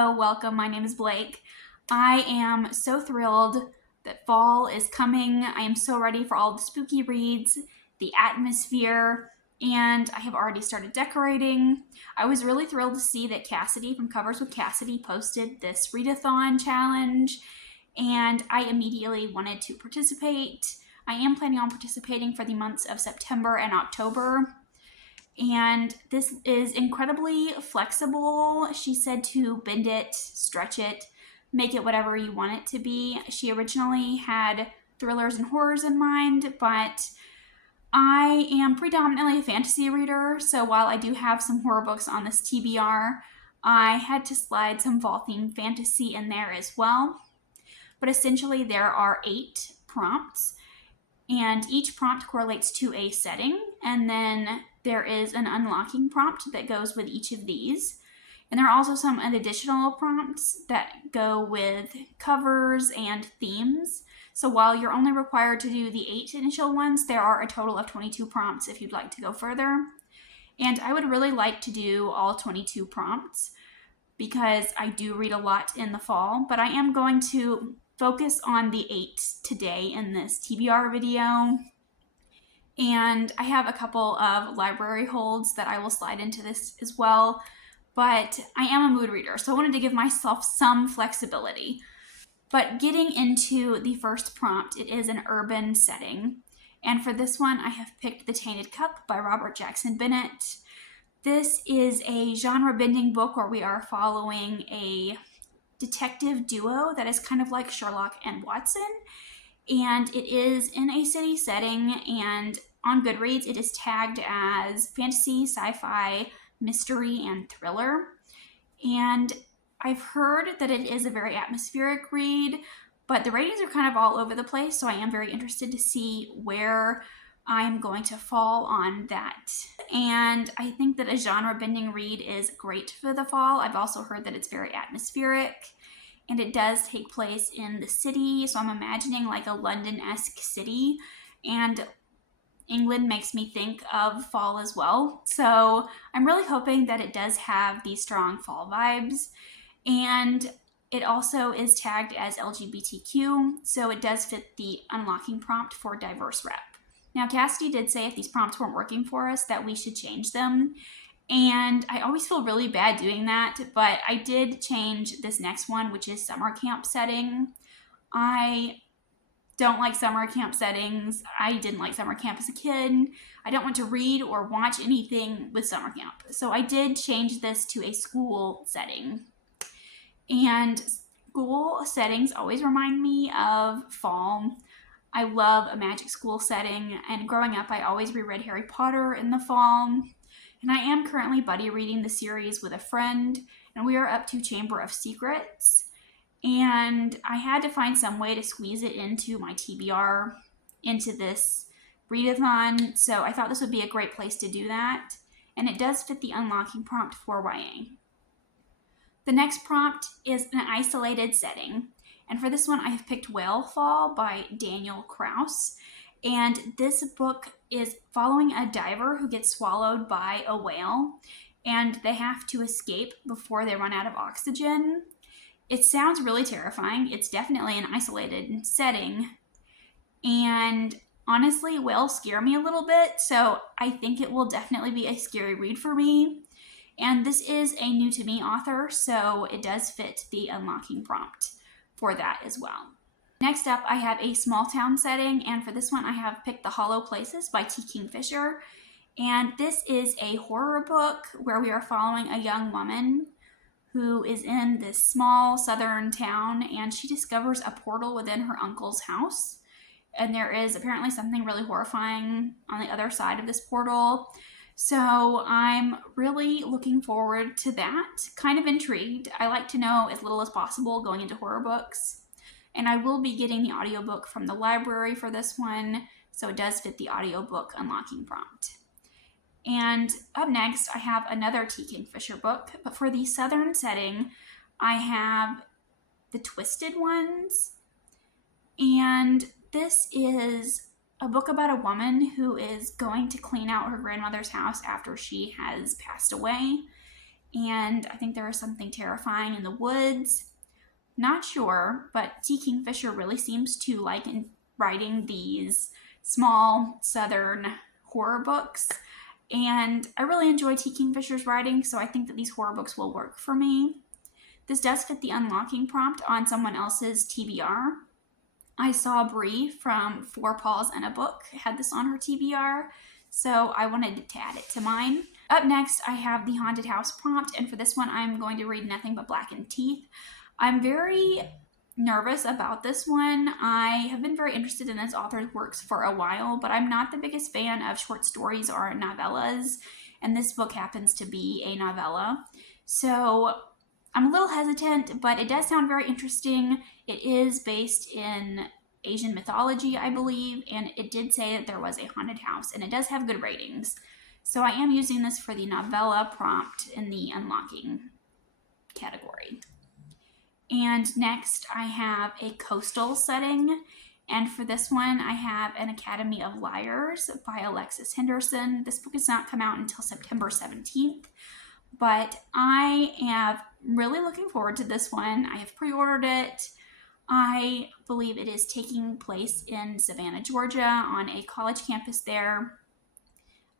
Hello, welcome. My name is Blake. I am so thrilled that fall is coming. I am so ready for all the spooky reads, the atmosphere, and I have already started decorating. I was really thrilled to see that Cassidy from Covers with Cassidy posted this readathon challenge, and I immediately wanted to participate. I am planning on participating for the months of September and October. And this is incredibly flexible. She said to bend it, stretch it, make it whatever you want it to be. She originally had thrillers and horrors in mind, but I am predominantly a fantasy reader, so while I do have some horror books on this TBR, I had to slide some fall-themed fantasy in there as well. But essentially there are 8 prompts, and each prompt correlates to a setting, and then there is an unlocking prompt that goes with each of these. And there are also some additional prompts that go with covers and themes. So while you're only required to do the 8 initial ones, there are a total of 22 prompts if you'd like to go further. And I would really like to do all 22 prompts because I do read a lot in the fall, but I am going to focus on the 8 today in this TBR video. And I have a couple of library holds that I will slide into this as well, but I am a mood reader, so I wanted to give myself some flexibility. But getting into the first prompt, it is an urban setting. And for this one, I have picked The Tainted Cup by Robert Jackson Bennett. This is a genre-bending book where we are following a detective duo that is kind of like Sherlock and Watson. And it is in a city setting, and on Goodreads, it is tagged as fantasy, sci-fi, mystery, and thriller. And I've heard that it is a very atmospheric read, but the ratings are kind of all over the place, so I am very interested to see where I'm going to fall on that. And I think that a genre-bending read is great for the fall. I've also heard that it's very atmospheric, and it does take place in the city, so I'm imagining like a London-esque city, and England makes me think of fall as well. So I'm really hoping that it does have these strong fall vibes, and it also is tagged as LGBTQ, so it does fit the unlocking prompt for diverse rep. Now, Cassidy did say if these prompts weren't working for us that we should change them. And I always feel really bad doing that, but I did change this next one, which is summer camp setting. I don't like summer camp settings. I didn't like summer camp as a kid. I don't want to read or watch anything with summer camp. So I did change this to a school setting. And school settings always remind me of fall. I love a magic school setting, and growing up I always reread Harry Potter in the fall. And I am currently buddy reading the series with a friend, and we are up to Chamber of Secrets. And I had to find some way to squeeze it into my TBR, into this readathon, so I thought this would be a great place to do that. And it does fit the unlocking prompt for YA. The next prompt is an isolated setting. And for this one, I have picked Whalefall by Daniel Kraus. And this book is following a diver who gets swallowed by a whale, and they have to escape before they run out of oxygen. It sounds really terrifying. It's definitely an isolated setting, and honestly, whales scare me a little bit, so I think it will definitely be a scary read for me. And this is a new to me author, so it does fit the unlocking prompt for that as well. Next up, I have a small town setting, and for this one, I have picked The Hollow Places by T. Kingfisher. And this is a horror book where we are following a young woman who is in this small southern town, and she discovers a portal within her uncle's house. And there is apparently something really horrifying on the other side of this portal. So I'm really looking forward to that. Kind of intrigued. I like to know as little as possible going into horror books. And I will be getting the audiobook from the library for this one, so it does fit the audiobook unlocking prompt. And up next, I have another T. Kingfisher book, but for the southern setting, I have The Twisted Ones. And this is a book about a woman who is going to clean out her grandmother's house after she has passed away. and I think there is something terrifying in the woods. Not sure, but T. Kingfisher really seems to like writing these small southern horror books, and I really enjoy T. Kingfisher's writing, so I think that these horror books will work for me. This does fit the unlocking prompt on someone else's TBR. I saw Brie from Four Paws and a Book had this on her TBR, so I wanted to add it to mine. Up next, I have the Haunted House prompt, and for this one, I'm going to read Nothing But Blackened Teeth. I'm very nervous about this one. I have been very interested in this author's works for a while, but I'm not the biggest fan of short stories or novellas, and this book happens to be a novella. So I'm a little hesitant, but it does sound very interesting. It is based in Asian mythology, I believe, and it did say that there was a haunted house, and it does have good ratings. So I am using this for the novella prompt in the unlocking category. And next I have a coastal setting, and for this one I have An Academy of Liars by Alexis Henderson. This book has not come out until September 17th, but I am really looking forward to this one. I have pre-ordered it. I believe it is taking place in Savannah, Georgia, on a college campus there.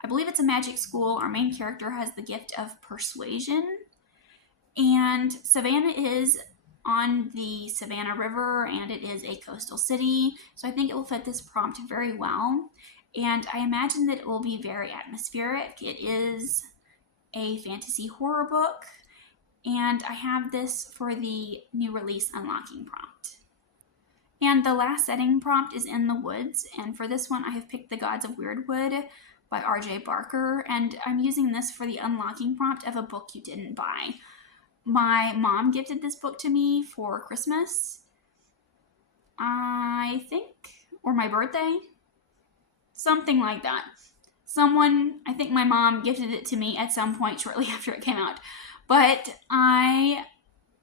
I believe it's a magic school. Our main character has the gift of persuasion, and Savannah is on the Savannah River, and it is a coastal city, so I think it will fit this prompt very well, and I imagine that it will be very atmospheric. It is a fantasy horror book, and I have this for the new release unlocking prompt. And the last setting prompt is in the woods, and for this one I have picked The Gods of Wyrdwood by R.J. Barker, and I'm using this for the unlocking prompt of a book you didn't buy. My mom gifted this book to me for Christmas, I think, or my birthday, something like that. I think my mom gifted it to me at some point shortly after it came out. But I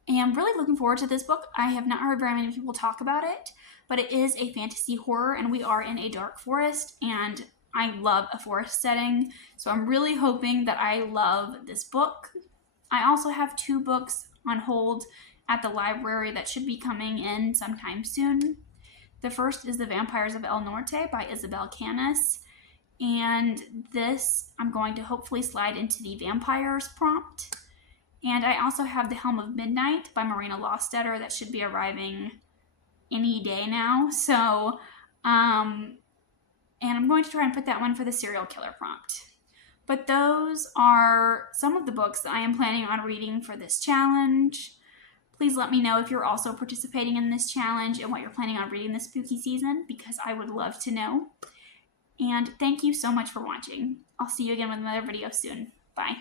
am really looking forward to this book. I have not heard very many people talk about it, but it is a fantasy horror, and we are in a dark forest, and I love a forest setting, so I'm really hoping that I love this book. I also have 2 books on hold at the library that should be coming in sometime soon. The first is The Vampires of El Norte by Isabel Canis, and this I'm going to hopefully slide into the vampires prompt. And I also have The Helm of Midnight by Marina Lostetter that should be arriving any day now. So, and I'm going to try and put that one for the serial killer prompt. But those are some of the books that I am planning on reading for this challenge. Please let me know if you're also participating in this challenge and what you're planning on reading this spooky season, because I would love to know. And thank you so much for watching. I'll see you again with another video soon. Bye.